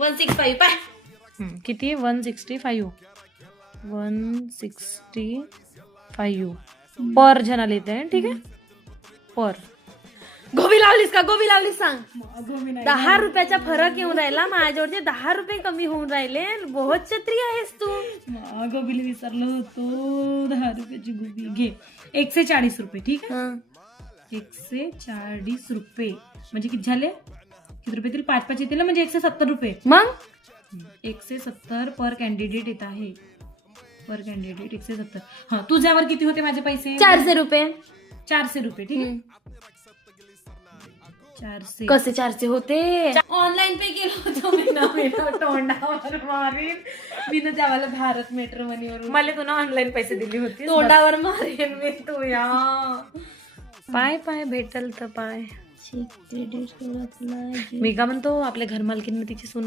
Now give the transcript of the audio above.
165 पाय. किती 165 पर जणाला येते. ठीक आहे पर. गोबी लावलीस का? गोबी लावलीस सांग. 10 रुपयाचा फरक येऊन राहिला माझ्यावरचे. 10 रुपये कमी होऊन राहिले. बहुत छत्री आहेस तू. गोबीला विसरलो होतो. 10 रुपयाची गोबी घे. 140 रुपये. ठीक आहे 140 रुपये म्हणजे किती झाले? किती रुपये येतील? 5 येतील म्हणजे 170 रुपये. मग 170 पर कॅन्डिडेट येत आहे. पर कॅन्डिडेट 170. हा तुझ्यावर किती होते माझे पैसे? 400 रुपये. 400 रुपये. ठीक आहे 400. कसे 400 होते? ऑनलाईन पे केलं होतं मी ना. तोंडावर मारीन मी ना त्याला भारत मेट्रो मनीवरून. मला तू ना ऑनलाईन पैसे दिली होती. तोंडावर मारेन मी तू या. पाय पाय भेटल तर पाय. मी का म्हणतो आपल्या घरमालकीन तिची सून